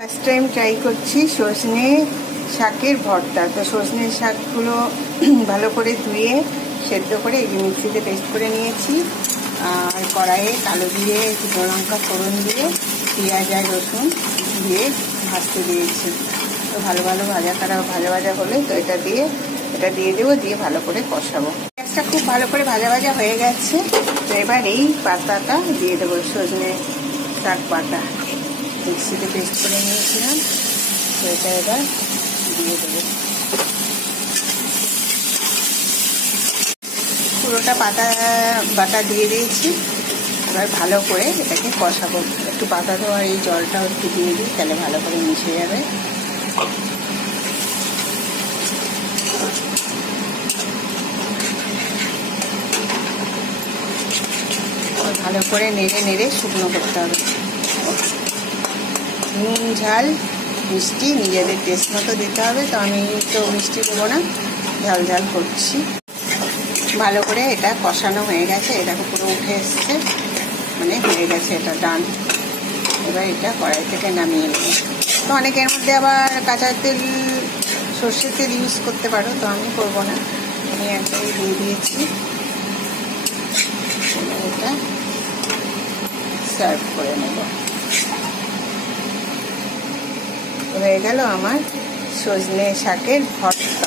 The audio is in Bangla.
ফার্স্ট টাইম ট্রাই করছি সজনে শাকের ভর্তা। তো সজনে শাকগুলো ভালো করে ধুয়ে সেদ্ধ করে এই মিক্সিতে পেস্ট করে নিয়েছি। আর কড়াইয়ে কালো দিয়ে শুকনো লঙ্কা ফোড়ন দিয়ে পেঁয়াজ আর রসুন দিয়ে ভাজতে দিয়েছি। তো ভালো ভাজা হলে তো এটা দিয়ে দেবো, দিয়ে ভালো করে কষাবো। পেঁয়াজটা খুব ভালো করে ভাজা হয়ে গেছে। তো এবার এই পাতাটা দিয়ে দেবো, সজনে শাক পাতা মিক্সিতে পেস্ট করে নিয়েছিলাম। তো এটা এবার দিয়ে দেবো। পুরোটা বাটা দিয়ে দিয়েছি। এবার ভালো করে এটাকে কষাবো। একটু পাতা দেওয়ার এই জলটাও একটু দিয়ে দিই, তাহলে ভালো করে মিশে যাবে। ভালো করে নেড়ে শুকনো করতে হবে। নুন ঝাল মিষ্টি নিজেদের টেস্ট মতো দিতে হবে। তো আমি তো মিষ্টি দেবো না, ঝাল করছি। ভালো করে এটা কষানো হয়ে গেছে, এটাকে পুরো উঠে এসছে, মানে হয়ে গেছে, এটা ডান। এবার এটা কড়াই থেকে নামিয়ে নেব। তো অনেকের মধ্যে আবার কাঁচা তেল, সর্ষের তেল ইউজ করতে পারো, তো আমি করবো না, আমি একটাই দিয়ে দিয়েছি। এটা সার্ভ করে নেব। হয়ে গেল আমার সজনে শাকের ভর্তা।